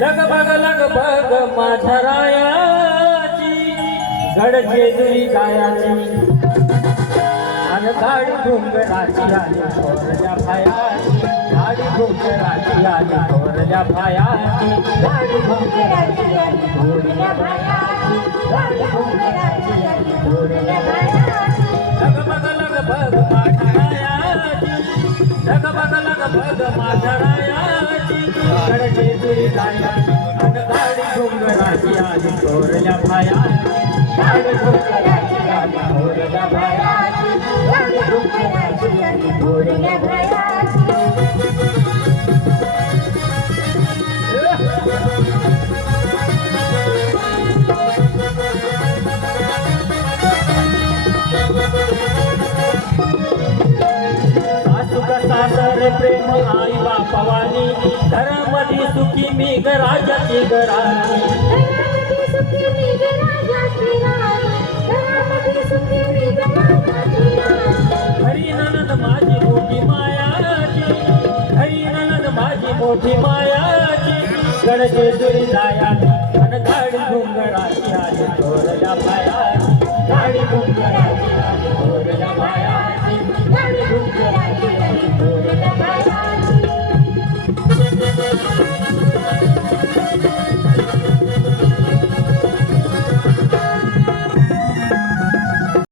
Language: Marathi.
लगभग लगभग माझ्या रायाची. गड जेजुरी गायाची. आणि गाडी घुंगराची आली थोरल्या पायाची. गाडी घुंगराची आली थोरल्या पायाची. गाडी घुंगराची आली थोरल्या बायाची. गाडी घुंगराची आली थोरल्या लग बग लग बग माझ्या रायाची गडचे दुरी अन गाडी घुंगराची गाडी घुंगराची गाडी घुंगराची सासर प्रेम आई बापावानी. घरामध्ये सुखी मी ग राजाची घराणी. हरी ननद माझी मोठी मायाची. हरी ननद माझी मोठी मायाची. गडचे दुरी जायाची. अन गाडी घुंगराची आली थोरल्या पायाची. गाडी घुंगराची